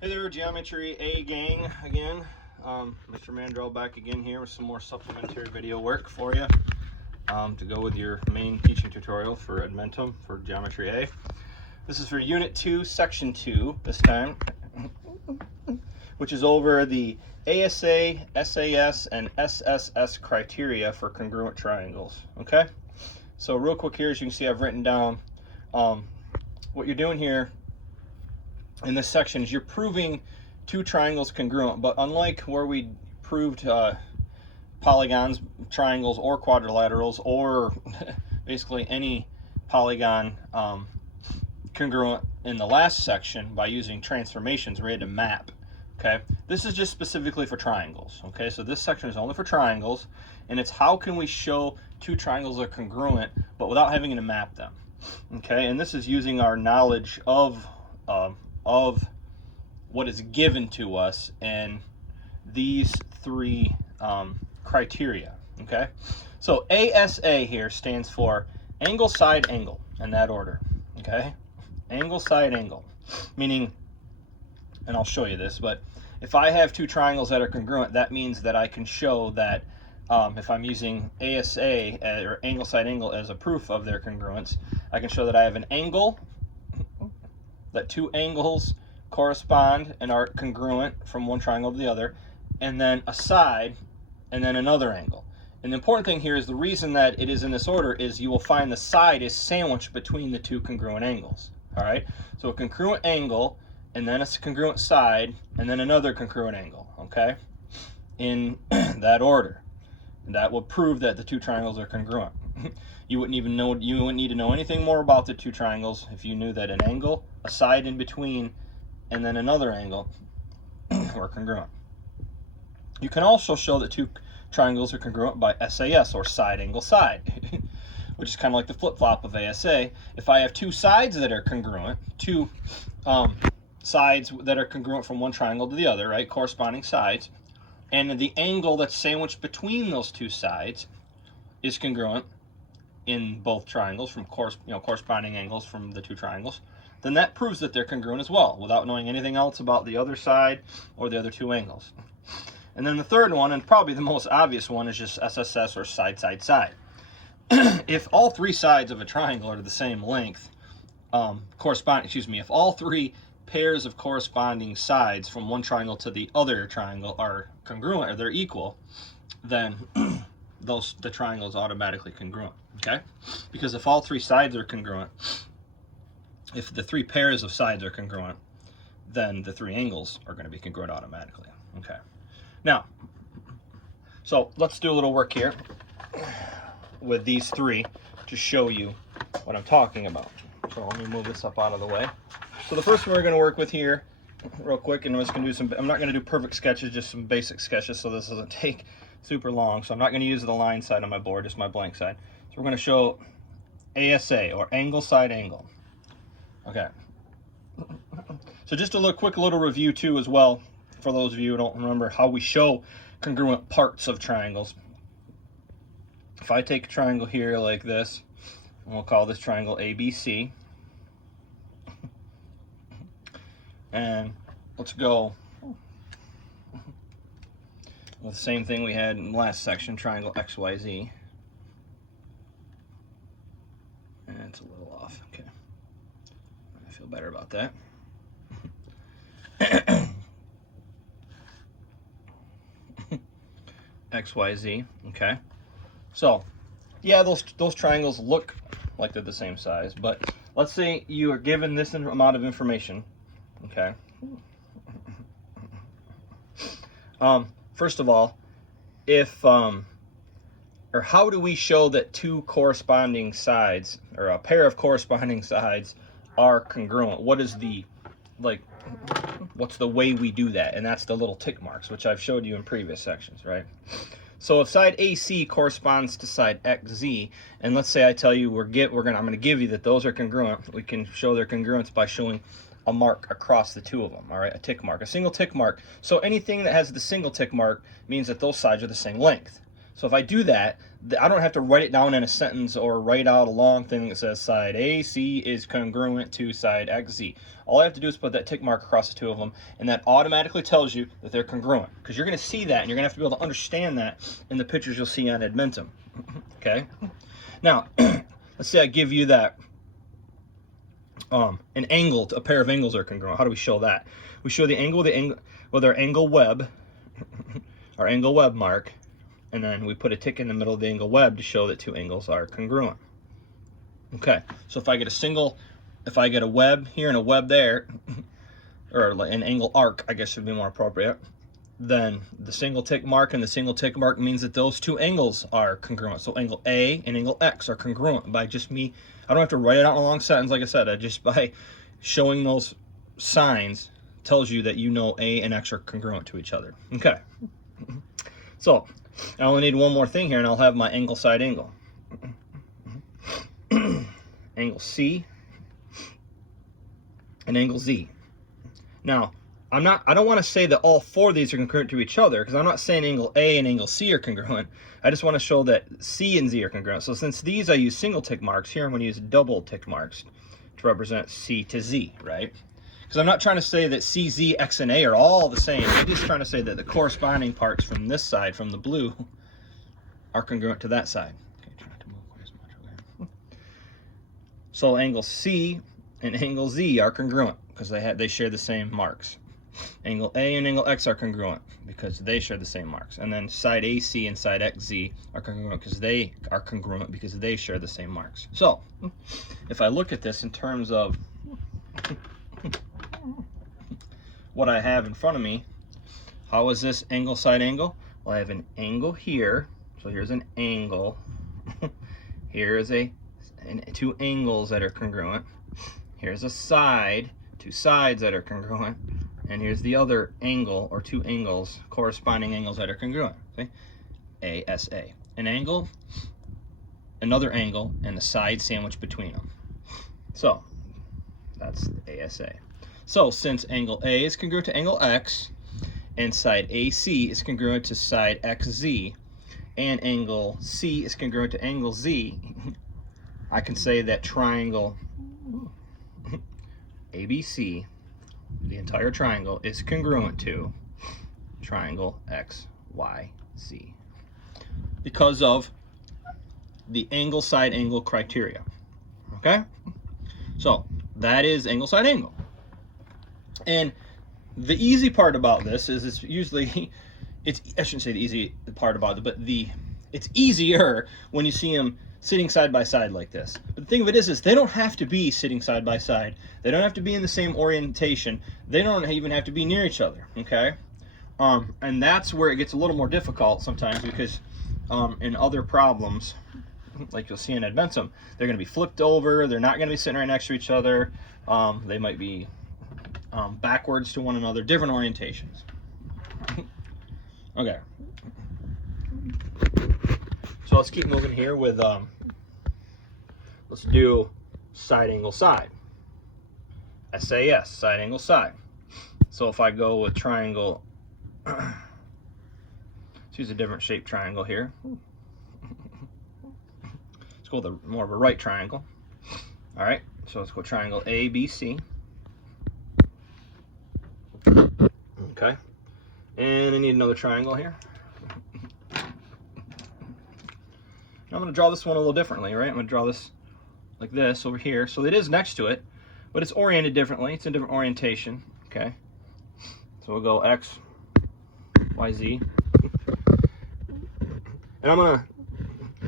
Hey there, Geometry A gang again. Mr. Mandrell back again here with some more supplementary video work for you to go with your main teaching tutorial for Edmentum for Geometry A. This is for Unit 2, Section 2 this time, which is over the ASA, SAS, and SSS criteria for congruent triangles. Okay? So real quick here, as you can see, I've written down what you're doing here in this section is you're proving two triangles congruent, but unlike where we proved polygons, triangles, or quadrilaterals, or basically any polygon congruent in the last section by using transformations, we had to map. Okay, this is just specifically for triangles. Okay, so this section is only for triangles, and it's how can we show two triangles are congruent but without having to map them. Okay, and this is using our knowledge of what is given to us in these three criteria. Okay, so ASA here stands for angle, side, angle, in that order. Okay, angle, side, angle, meaning, and I'll show you this, but if I have two triangles that are congruent, that means that I can show that if I'm using ASA or angle, side, angle as a proof of their congruence, I can show that I have an angle, that two angles correspond and are congruent from one triangle to the other, and then a side, and then another angle. And the important thing here is the reason that it is in this order is you will find the side is sandwiched between the two congruent angles. All right, so a congruent angle, and then a congruent side, and then another congruent angle. Okay, in that order, and that will prove that the two triangles are congruent. You wouldn't need to know anything more about the two triangles if you knew that an angle, a side in between, and then another angle were congruent. You can also show that two triangles are congruent by SAS, or side, angle, side, which is kind of like the flip-flop of ASA. If I have two sides that are congruent, two sides that are congruent from one triangle to the other, right, corresponding sides, and the angle that's sandwiched between those two sides is congruent in both triangles from corresponding angles from the two triangles, then that proves that they're congruent as well without knowing anything else about the other side or the other two angles. And then the third one, and probably the most obvious one, is just SSS, or side, side, side. If all three sides of a triangle are the same length, if all three pairs of corresponding sides from one triangle to the other triangle are congruent, or they're equal, then the triangle is automatically congruent. Okay, because if all three sides are congruent, if the three pairs of sides are congruent, then the three angles are going to be congruent automatically. Okay, now, so let's do a little work here with these three to show you what I'm talking about. So let me move this up out of the way. So the first one we're going to work with here real quick, and I'm just going to do some, I'm not going to do perfect sketches, just some basic sketches, so this doesn't take super long. So I'm not going to use the line side on my board, just my blank side. So we're going to show ASA, or angle, side, angle. Okay. So just a quick little review too as well, for those of you who don't remember how we show congruent parts of triangles. If I take a triangle here like this, and we'll call this triangle ABC, and let's go with the same thing we had in the last section, triangle XYZ. And it's a little off. Okay, I feel better about that. XYZ. Okay, so yeah, those triangles look like they're the same size, but let's say you are given this amount of information. Okay, first of all, if or how do we show that two corresponding sides, or a pair of corresponding sides, are congruent? What is the, what's the way we do that? And that's the little tick marks, which I've showed you in previous sections, right? So if side AC corresponds to side XZ, and let's say I tell you I'm going to give you that those are congruent, we can show their congruence by showing a mark across the two of them, all right, a tick mark, a single tick mark. So anything that has the single tick mark means that those sides are the same length. So if I do that, I don't have to write it down in a sentence or write out a long thing that says side AC is congruent to side XZ. All I have to do is put that tick mark across the two of them, and that automatically tells you that they're congruent, because you're going to see that, and you're going to have to be able to understand that in the pictures you'll see on Edmentum. Okay? Now, let's say I give you that an angle, a pair of angles are congruent. How do we show that? We show the angle with our angle web, our angle web mark, and then we put a tick in the middle of the angle web to show that two angles are congruent. Okay, so if I get a web here and a web there, or an angle arc, I guess would be more appropriate, then the single tick mark and the single tick mark means that those two angles are congruent. So angle A and angle X are congruent by just me. I don't have to write it out in a long sentence, like I said. Just by showing those signs tells you that you know A and X are congruent to each other. Okay. So I only need one more thing here, and I'll have my angle side angle. Angle C and angle Z. Now, I don't want to say that all four of these are congruent to each other, because I'm not saying angle A and angle C are congruent. I just want to show that C and Z are congruent. So since these I use single tick marks, here I'm going to use double tick marks to represent C to Z, right? Because I'm not trying to say that C, Z, X, and A are all the same. I'm just trying to say that the corresponding parts from this side, from the blue, are congruent to that side. Okay, try not to move quite as much. Okay. So angle C and angle Z are congruent because they share the same marks. Angle A and angle X are congruent because they share the same marks. And then side AC and side XZ are congruent because they share the same marks. So, if I look at this in terms of what I have in front of me, how is this angle side angle? Well, I have an angle here. So here's an angle. Here is two angles that are congruent. Here's a side, two sides that are congruent. And here's the other angle, or two angles, corresponding angles that are congruent. See? ASA. An angle, another angle, and a side sandwiched between them. So, that's ASA. So, since angle A is congruent to angle X, and side AC is congruent to side XZ, and angle C is congruent to angle Z, I can say that triangle ABC, the entire triangle, is congruent to triangle XYZ because of the angle side angle criteria. Okay? So that is angle side angle. And the easy part about this is I shouldn't say the easy part about it, but it's easier when you see them sitting side by side like this. But the thing of it is they don't have to be sitting side by side. They don't have to be in the same orientation. They don't even have to be near each other, okay? And that's where it gets a little more difficult sometimes, because in other problems, like you'll see in Edmentum, they're going to be flipped over. They're not going to be sitting right next to each other. They might be backwards to one another, different orientations. Okay. So let's keep moving here with, let's do side angle side. SAS, side angle side. So if I go with triangle, let's use a different shaped triangle here. Let's go with more of a right triangle. All right, so let's go triangle ABC. Okay, and I need another triangle here. I'm going to draw this one a little differently, right? I'm going to draw this like this over here. So it is next to it, but it's oriented differently. It's in different orientation, okay? So we'll go X, Y, Z. And I'm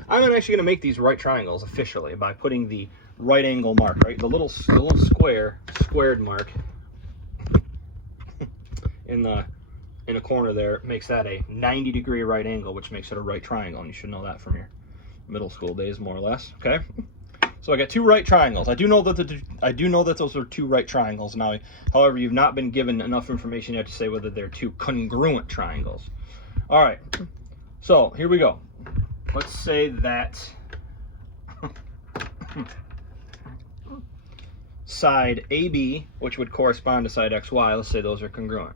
actually going to make these right triangles officially by putting the right angle mark, right? The little squared mark in a corner there makes that a 90-degree right angle, which makes it a right triangle. And you should know that from your middle school days, more or less. Okay, so I got two right triangles. I do know that those are two right triangles. Now, however, you've not been given enough information yet to say whether they're two congruent triangles. All right, so here we go. Let's say that side AB, which would correspond to side XY, let's say those are congruent.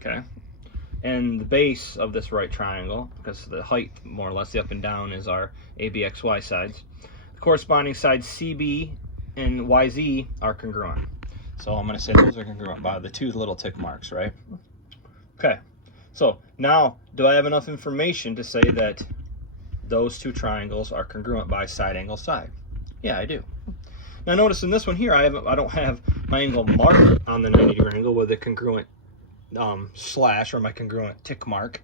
Okay, And the base of this right triangle, because the height, more or less, the up and down is our ABXY sides. The corresponding sides CB and YZ are congruent. So I'm going to say those are congruent by the two little tick marks, right? Okay. So now, do I have enough information to say that those two triangles are congruent by side angle side? Yeah, I do. Now notice in this one here, I don't have my angle marked on the 90-degree angle with a congruent slash or my congruent tick mark.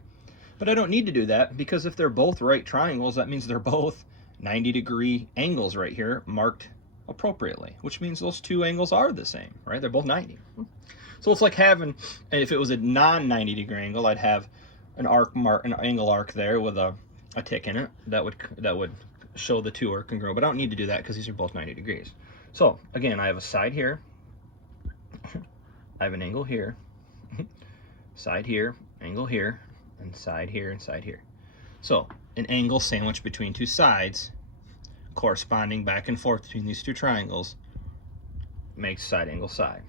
But I don't need to do that, because if they're both right triangles, that means they're both 90-degree angles right here marked appropriately, which means those two angles are the same, right? They're both 90. So it's like having, and if it was a non-90-degree angle, I'd have an angle arc there with a tick in it that would show the two are congruent. But I don't need to do that because these are both 90 degrees. So again, I have a side here, I have an angle here, side here, angle here, and side here and side here. So an angle sandwiched between two sides, corresponding back and forth between these two triangles, makes side angle side.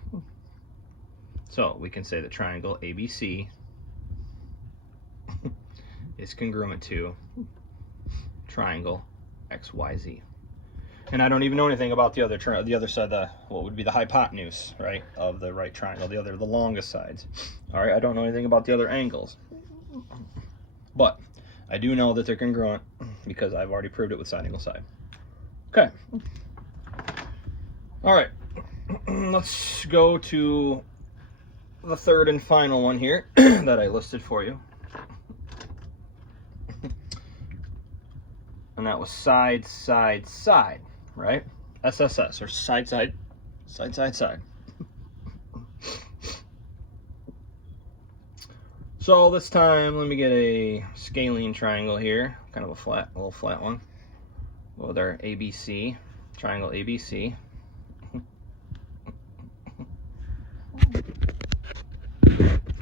So we can say that triangle ABC is congruent to triangle XYZ. And I don't even know anything about the other side, what would be the hypotenuse, right, of the right triangle, the longest sides. All right, I don't know anything about the other angles, but I do know that they're congruent because I've already proved it with side angle side. Okay. All right, let's go to the third and final one here that I listed for you. And that was side, side, side, right? SSS, or side, side, side, side, side. So this time, let me get a scalene triangle here, kind of a little flat one, with our ABC, triangle ABC.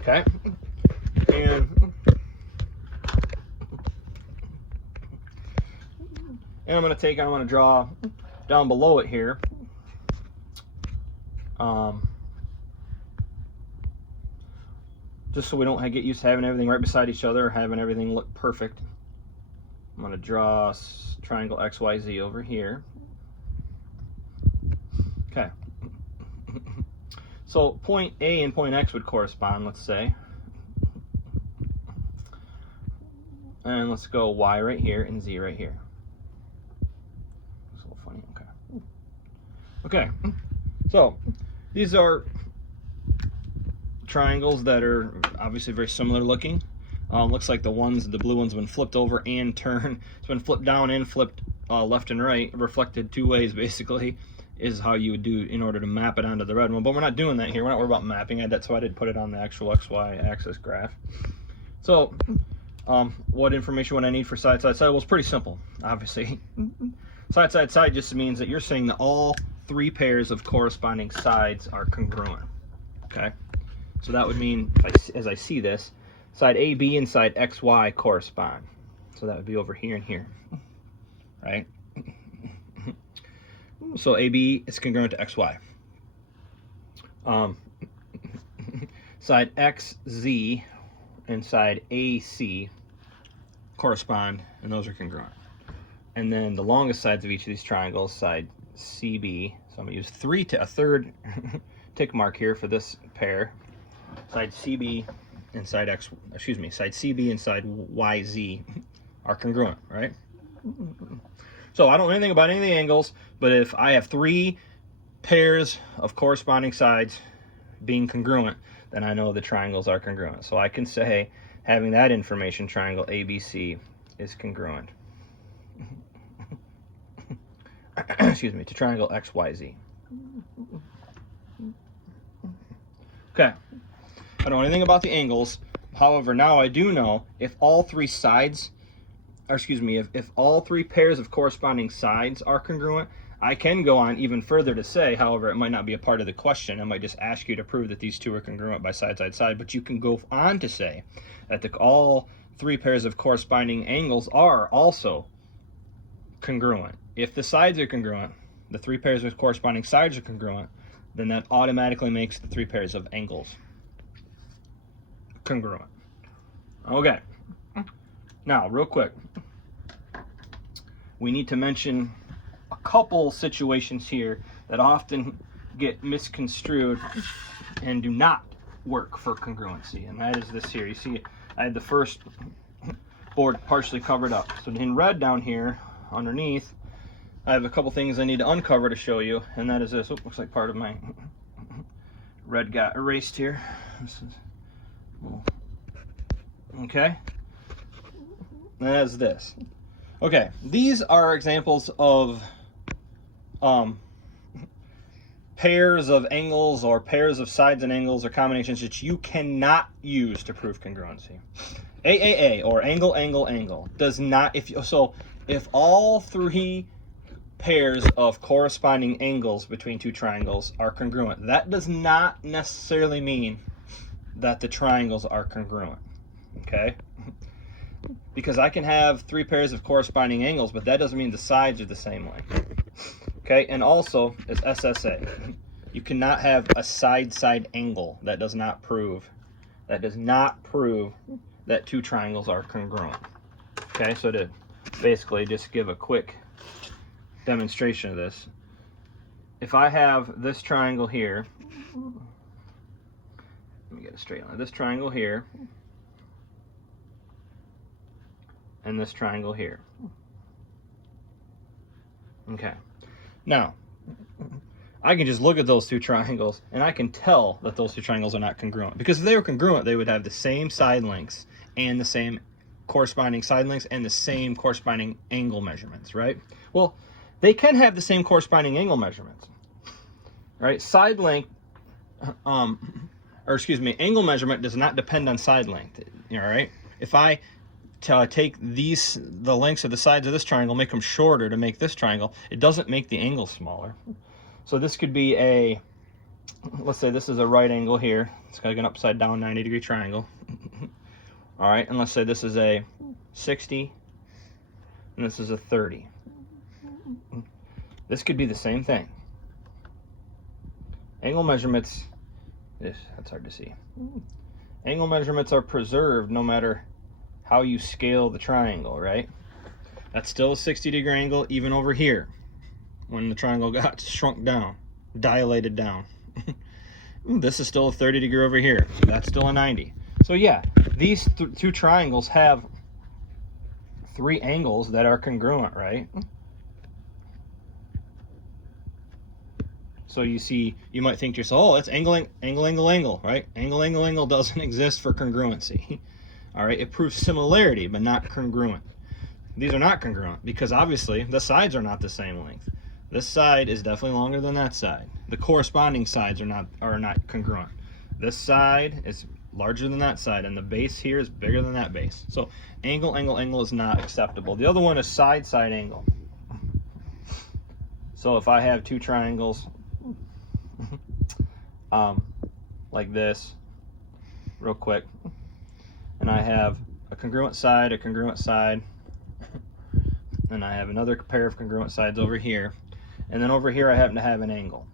Okay, and I'm going to draw down below it here, just so we don't get used to having everything right beside each other, or having everything look perfect. I'm going to draw triangle XYZ over here. Okay. So point A and point X would correspond, let's say. And let's go Y right here and Z right here. It's a little funny, okay. Okay, so these are triangles that are obviously very similar looking. Looks like the blue ones have been flipped over and turned. It's been flipped down and flipped left and right, reflected two ways basically, is how you would do in order to map it onto the red one. But we're not doing that here. We're not worried about mapping it. That's why I did put it on the actual XY axis graph. So what information would I need for side, side, side? Well, it's pretty simple, obviously. Side, side, side just means that you're saying that all three pairs of corresponding sides are congruent. Okay, so that would mean, as I see this, side AB and side XY correspond. So that would be over here and here, right? So AB is congruent to XY. Side XZ and side AC correspond, and those are congruent. And then the longest sides of each of these triangles, side CB, so I'm going to use a third tick mark here for this pair. Side CB and side side CB and side YZ are congruent, right? So I don't know anything about any of the angles, but if I have three pairs of corresponding sides being congruent, then I know the triangles are congruent. So I can say, having that information, triangle ABC is congruent excuse me, to triangle XYZ. Okay, I don't know anything about the angles. However, now I do know if all three sides, or excuse me, if all three pairs of corresponding sides are congruent, I can go on even further to say, however, it might not be a part of the question. I might just ask you to prove that these two are congruent by side, side, side, but you can go on to say that all three pairs of corresponding angles are also congruent. If the sides are congruent, the three pairs of corresponding sides are congruent, then that automatically makes the three pairs of angles congruent. Okay, now real quick, we need to mention a couple situations here that often get misconstrued and do not work for congruency, and that is this here. You see, I had the first board partially covered up. So in red down here underneath, I have a couple things I need to uncover to show you, and that is this. Oh, looks like part of my red got erased here. Okay, that is this. Okay, these are examples of pairs of angles or pairs of sides and angles or combinations that you cannot use to prove congruency. AAA, or angle, angle, angle, does not, if all three pairs of corresponding angles between two triangles are congruent, that does not necessarily mean that the triangles are congruent, okay? Because I can have three pairs of corresponding angles, but that doesn't mean the sides are the same length, okay? And also, as SSA, you cannot have a side-side angle. That does not prove that two triangles are congruent. Okay, so to basically just give a quick demonstration of this, if I have this triangle here, let me get it straight on, this triangle here, and this triangle here. Okay, now I can just look at those two triangles and I can tell that those two triangles are not congruent, because if they were congruent, they would have the same side lengths and the same corresponding side lengths and the same corresponding angle measurements, right? Well, they can have the same corresponding angle measurements, right? Side length, angle measurement does not depend on side length, all right? If I take the lengths of the sides of this triangle, make them shorter to make this triangle, it doesn't make the angle smaller. So this could be let's say this is a right angle here. It's got an upside down 90-degree triangle. All right, and let's say this is a 60 and this is a 30. This could be the same thing. Angle measurements, that's hard to see. Angle measurements are preserved no matter how you scale the triangle, right? That's still a 60-degree angle even over here when the triangle got shrunk down, dilated down. This is still a 30-degree over here. That's still a 90. So yeah, these two triangles have three angles that are congruent, right? So you see, you might think to yourself, oh, it's angle, angle, right? Angle, angle doesn't exist for congruency. All right, it proves similarity, but not congruent. These are not congruent because obviously the sides are not the same length. This side is definitely longer than that side. The corresponding sides are not congruent. This side is larger than that side, and the base here is bigger than that base. So angle, angle is not acceptable. The other one is side, angle. So if I have two triangles like this, real quick, and I have a congruent side, and I have another pair of congruent sides over here, and then over here I happen to have an angle.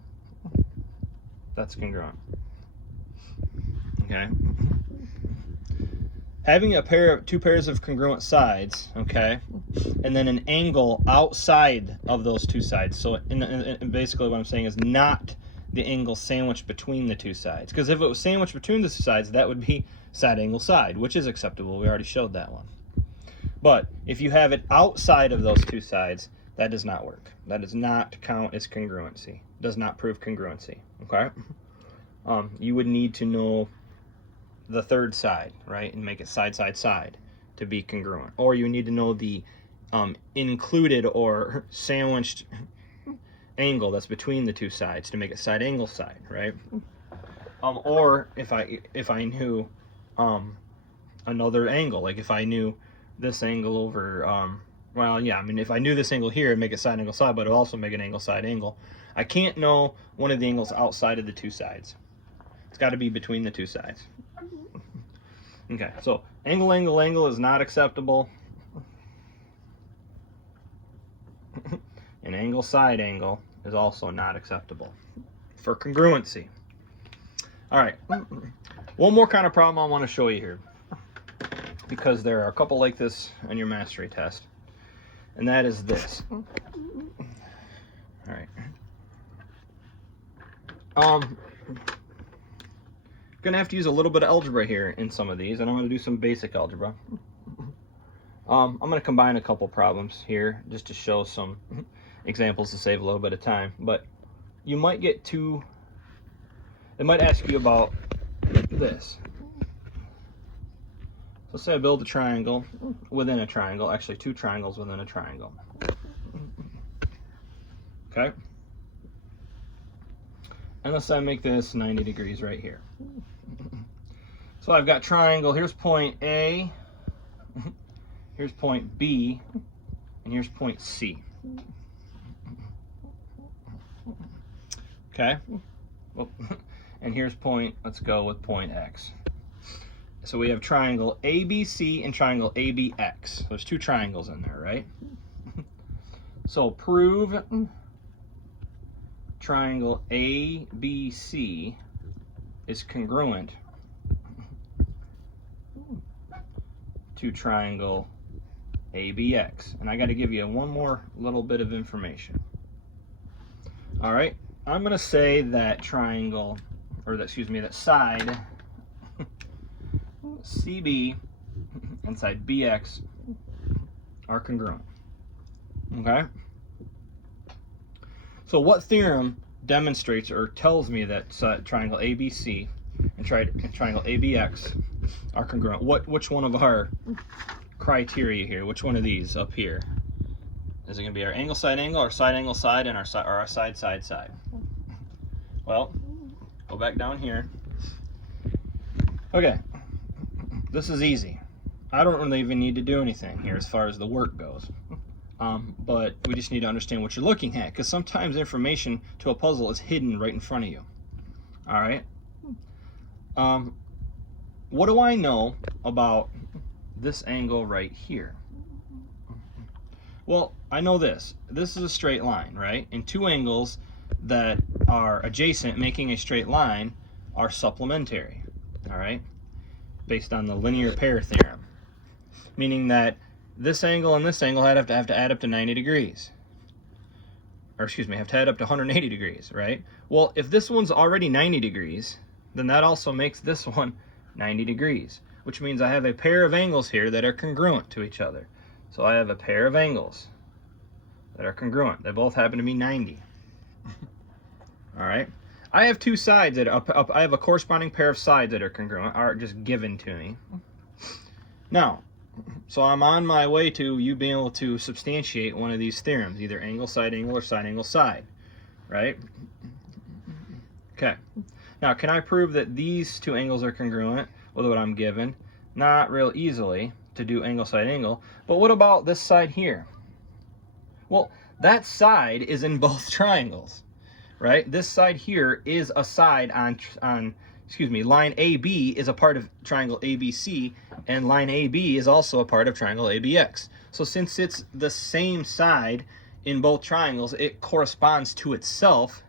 That's congruent. Okay. Having two pairs of congruent sides, okay, and then an angle outside of those two sides. So and basically what I'm saying is not the angle sandwiched between the two sides. Because if it was sandwiched between the two sides, that would be side angle side, which is acceptable. We already showed that one. But if you have it outside of those two sides, that does not work. That does not count as congruency. Does not prove congruency. Okay. You would need to know the third side, right, and make it side to be congruent. Or you need to know the included or sandwiched angle that's between the two sides to make it side angle side, right? Or if I knew another angle, like if I knew this angle over, well, yeah, I mean, if I knew this angle here, it'd make it side angle side, but it'd also make an angle side angle. I can't know one of the angles outside of the two sides. It's got to be between the two sides. Okay, so angle, angle is not acceptable. And angle, side angle is also not acceptable for congruency. All right, one more kind of problem I want to show you here. because there are a couple like this in your mastery test, and that is this. All right. Gonna have to use a little bit of algebra here in some of these, and I'm gonna do some basic algebra. I'm gonna combine a couple problems here just to show some examples to save a little bit of time, but you might get two. It might ask you about this. So say I build a triangle within a triangle, actually two triangles within a triangle. Okay? And let's say I make this 90 degrees right here. So I've got triangle, here's point A, here's point B, and here's point C. Okay? Well, and here's point, let's go with point X. So we have triangle ABC and triangle ABX. There's two triangles in there, right? So prove triangle ABC is congruent to triangle ABX. And I got to give you one more little bit of information. All right, I'm going to say that triangle, or that, excuse me, that side CB and side BX are congruent. Okay? So what theorem demonstrates or tells me that triangle ABC and triangle ABX are congruent? Which one of our criteria here? Which one of these up here? Is it going to be our angle, side, and our side, and our side, side? Well, go back down here. Okay, this is easy. I don't really even need to do anything here as far as the work goes. But we just need to understand what you're looking at, because sometimes information to a puzzle is hidden right in front of you. All right. What do I know about this angle right here? Well, I know this. This is a straight line, right? And two angles that are adjacent, making a straight line, are supplementary. All right, based on the linear pair theorem, meaning that this angle and this angle have to add up to 90 degrees. Or excuse me, have to add up to 180 degrees, right? Well, if this one's already 90 degrees, then that also makes this one 90 degrees, which means I have a pair of angles here that are congruent to each other. So I have a pair of angles that are congruent. They both happen to be 90. All right. I have two sides that are I have a corresponding pair of sides that are congruent, are just given to me. Now, so I'm on my way to you being able to substantiate one of these theorems, either angle, side, or side, angle, side, right? Okay. Now, can I prove that these two angles are congruent with what I'm given? Not real easily to do angle, side, angle. But what about this side here? Well, that side is in both triangles, right? This side here is a side on line AB is a part of triangle ABC, and line AB is also a part of triangle ABX. So since it's the same side in both triangles, it corresponds to itself,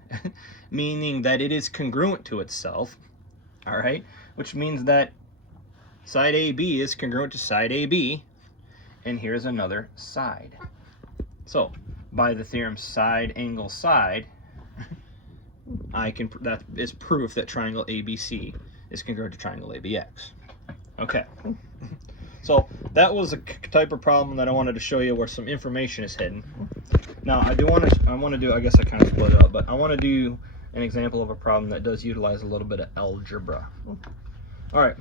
meaning that it is congruent to itself, all right? Which means that side AB is congruent to side AB, and here's another side. So by the theorem side, angle, side, that is proof that triangle ABC is congruent to triangle ABX. Okay. So that was a type of problem that I wanted to show you where some information is hidden. Now I want to do, I guess I kind of split it up, but I want to do an example of a problem that does utilize a little bit of algebra. All right.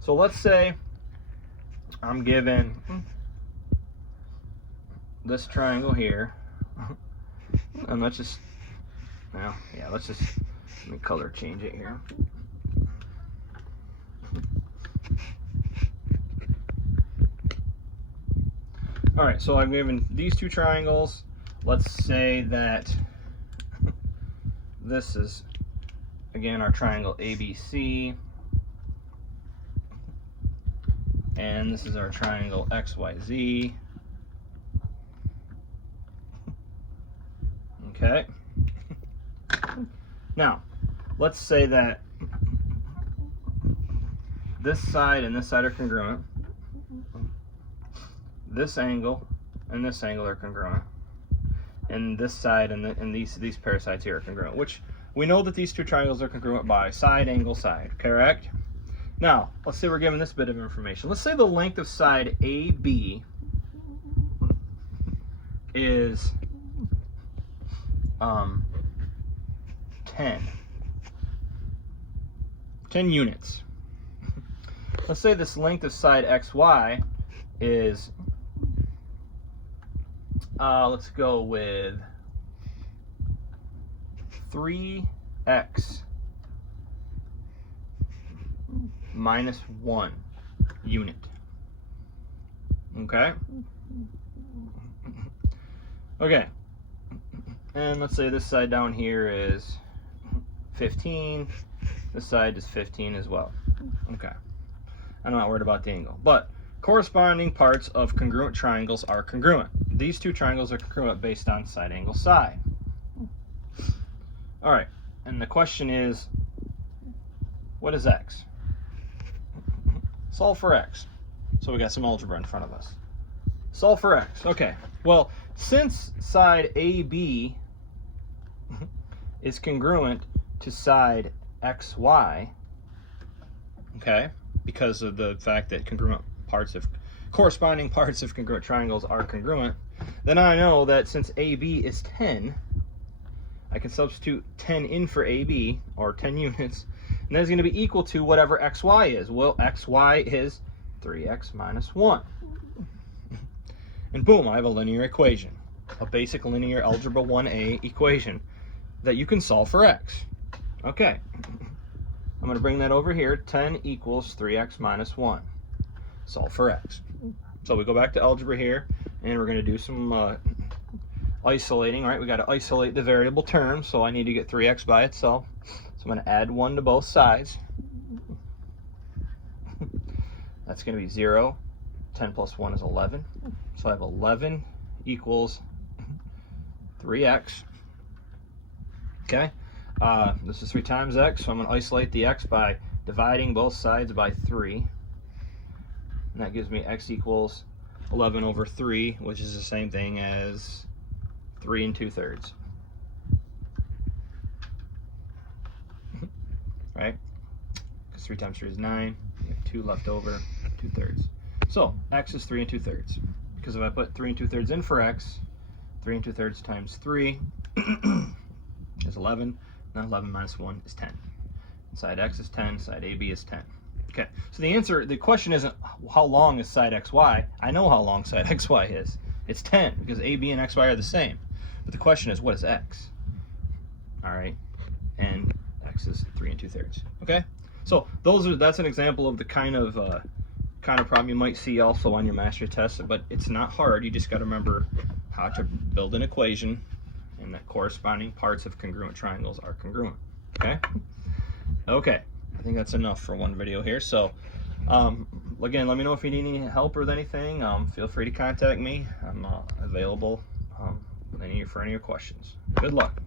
So let's say I'm given this triangle here, and let's just let me color change it here. All right, so I'm given these two triangles. Let's say that this is, again, our triangle ABC, and this is our triangle XYZ. Okay. Now, let's say that this side and this side are congruent. This angle and this angle are congruent. And this side and these pair of sides here are congruent, which we know that these two triangles are congruent by side, angle, side, correct? Now, let's say we're given this bit of information. Let's say the length of side AB is 10 units. Let's say this length of side XY is, let's go with 3x minus 1 unit. Okay? Okay. And let's say this side down here is 15. This side is 15 as well. Okay. I'm not worried about the angle. But corresponding parts of congruent triangles are congruent. These two triangles are congruent based on side, angle, side. All right. And the question is, what is x? Solve for x. So we got some algebra in front of us. Solve for x. Okay. Well, since side AB is congruent to side XY, okay, because of the fact that corresponding parts of congruent triangles are congruent, then I know that since AB is 10, I can substitute 10 in for AB, or 10 units, and that's going to be equal to whatever XY is. Well, XY is 3x minus 1. And boom, I have a linear equation, a basic linear algebra 1A equation that you can solve for x. Okay, I'm going to bring that over here. 10 equals 3x minus 1. Solve for x. So we go back to algebra here, and we're going to do some isolating, right? We got to isolate the variable term, so I need to get 3x by itself. So I'm going to add 1 to both sides. That's going to be 0. 10 plus 1 is 11. So I have 11 equals 3x. Okay. This is 3 times x, so I'm going to isolate the x by dividing both sides by 3. And that gives me x equals 11 over 3, which is the same thing as 3 2/3. Right? Because 3 times 3 is 9. We have 2 left over, 2/3. So x is 3 2/3. Because if I put 3 2/3 in for x, 3 2/3 times 3 is 11. Then 11 minus 1 is 10. Side x is 10, side AB is 10. Okay, so the question isn't how long is side xy. I know how long side xy is. It's 10, because AB and xy are the same. But the question is, what is x? All right, and x is 3 2/3. Okay, so that's an example of the kind of problem you might see also on your master test, but it's not hard. You just got to remember how to build an equation, and that corresponding parts of congruent triangles are congruent. Okay? Okay, I think that's enough for one video here. So, again, let me know if you need any help with anything. Feel free to contact me. I'm available for any of your questions. Good luck.